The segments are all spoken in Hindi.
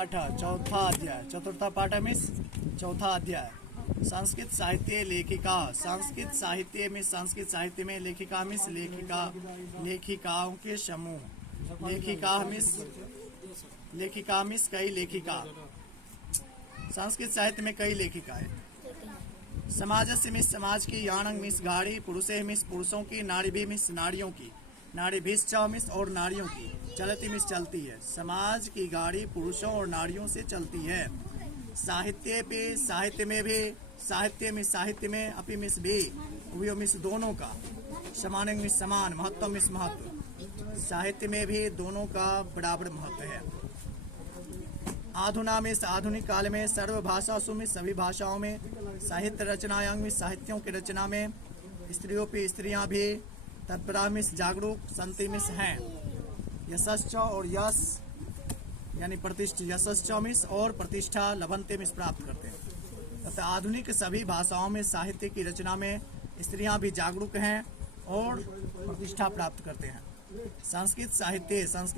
पाठ चौथा अध्याय, चतुर्थ पाठ मीन्स चौथा अध्याय। संस्कृत साहित्य लेखिका, संस्कृत साहित्य में लेखिका मीन्स लेखिकाओं के समूह। लेखिका मीन्स कई लेखिका। संस्कृत साहित्य में कई लेखिकाएं। समाजस्य मिस समाज की, याणंग मिस गाड़ी, पुरुषे मिस पुरुषों की, नाड़ी भी मिस नारियों की, नाड़ी भिश्च मिस और नारियों की, चलती मिस चलती है। समाज की गाड़ी पुरुषों और नारियों से चलती है। साहित्य पे, साहित्य में भी, साहित्य में अपि मिस भी, उभयो मिस दोनों का, समानंग मिस समान, महत्व मिस महत्व, साहित्य में भी दोनों का बराबर महत्व है। आधुना मिस आधुनिक काल में, सर्वभाषासु मिस सभी भाषाओं में, साहित्य रचनायांग मिस साहित्यों की रचना में, स्त्रियों पे स्त्रियां भी, तत्परा मिस जागरूक, संति मिस हैं, यशश्च और यश यानी प्रतिष्ठा, यशश्च मिस और प्रतिष्ठा, लभंते मिस प्राप्त करते हैं। तथा आधुनिक सभी भाषाओं में साहित्य की रचना में स्त्रियां भी जागरूक हैं और प्रतिष्ठा प्राप्त करते हैं। संस्कृत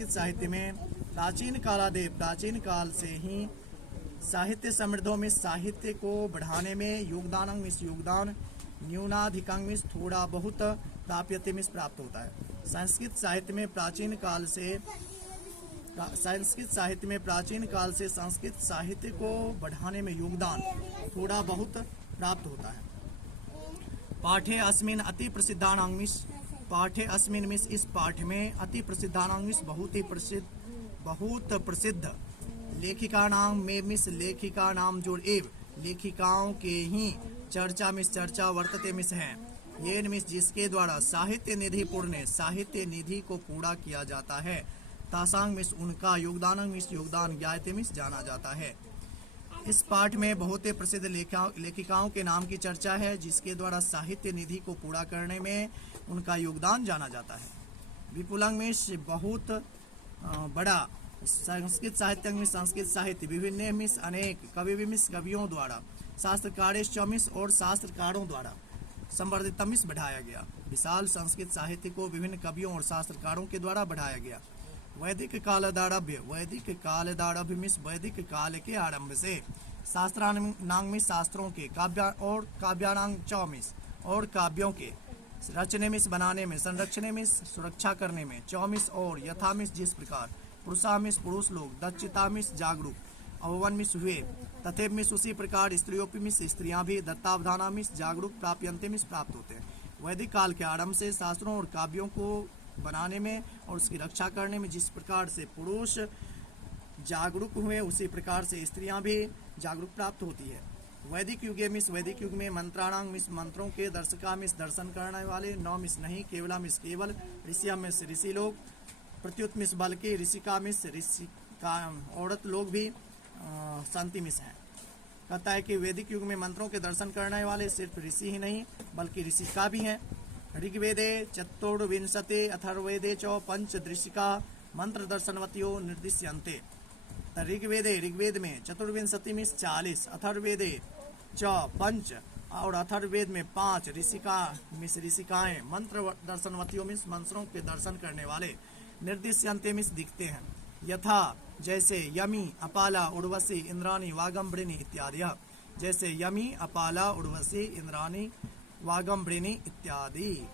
साहित्य में प्राचीन काल से ही साहित्य समृद्धों में साहित्य को बढ़ाने में योगदान मिस योगदान, न्यूनाधिकंग मिस थोड़ा बहुत, प्राप्यते मिस प्राप्त होता है। संस्कृत साहित्य में प्राचीन काल से संस्कृत साहित्य को बढ़ाने में योगदान थोड़ा बहुत प्राप्त होता है। पाठे अस्मिन अति प्रसिद्धानां मिस, पाठे अस्मिन मिस इस पाठ में, अति प्रसिद्धानां मिस बहुत प्रसिद्ध, लेखिका नाम में मिस लेखिका नाम जोड़ एव, लेखिकाओं के ही चर्चा मिस चर्चा, वर्तते मिस है, ये मिस जिसके द्वारा साहित्य निधि पूर्ण, साहित्य निधि को पूरा किया जाता है। तासांग मिस उनका, योगदान मिस योगदान, ज्ञायते मिस जाना जाता है। इस पाठ में बहुत प्रसिद्ध लेखिकाओं के नाम की चर्चा है जिसके द्वारा साहित्य निधि को पूरा करने में उनका योगदान जाना जाता है। विपुलंग मिस बहुत बड़ा, संस्कृत साहित्य विभिन्न मिस अनेक, कवि मिस कवियों द्वारा, शास्त्रकारेश मिस और शास्त्रकारों द्वारा, संवर्धित मिस बढ़ाया गया। विशाल संस्कृत साहित्य को विभिन्न कवियों और शास्त्रकारों के द्वारा बढ़ाया गया। वैदिक कालदारभ्य मिस वैदिक काल के आरंभ से, शास्त्रानांग मिस शास्त्रों के, काव्यानांग च मिस और काव्यों के, रचने मिस बनाने में, संरक्षण मिस सुरक्षा करने में, चौमिस और, यथा मिस जिस प्रकार, पुरुषा मिस पुरुष लोग, दक्षिता मिस जागरूक, अववन मिस हुए, तथेव मिस उसी प्रकार, स्त्रियों मिस स्त्रियां भी, दत्तावधाना मिस जागरूक, प्राप्यंते मिस प्राप्त होते हैं। वैदिक काल के आरंभ से शास्त्रों और काव्यों को बनाने में और उसकी रक्षा करने में जिस प्रकार से पुरुष जागरूक हुए उसी प्रकार से स्त्रियां भी जागरूक प्राप्त होती है। वैदिक युग में मंत्राणांग मिस मंत्रों के, दर्शका मिस दर्शन करने वाले, नौ मिस नहीं, केवला मिस केवल, ऋषिया मिस ऋषि लोग, प्रत्युत मिस बल्कि, ऋषिका मिस ऋषिका औरत लोग भी शांति मिस हैं। कहता है कि वैदिक युग में मंत्रों के दर्शन करने वाले सिर्फ ऋषि ही नहीं बल्कि ऋषिका भी हैं। ऋग्वेदे चतुर्विंशते, अथर्ववेदे च पंच दृशिका मंत्र दर्शनवत्यो निर्दिश्यन्ते। ऋग्वेद में चतुर्विंशति मिस 40, अथर्ववेदे च पंच और अथर्ववेद में 5, ऋषिका मिस ऋषिकाएं, मंत्र दर्शनवतियों मिस मंत्रों के दर्शन करने वाले, निर्दिश्यन्ते मिस दिखते हैं। यथा जैसे, यमी अपाला उर्वशी इंद्राणी वागम्बरिणी इत्यादि, जैसे यमी अपाला उर्वशी इंद्राणी वागम्बरिणी इत्यादि।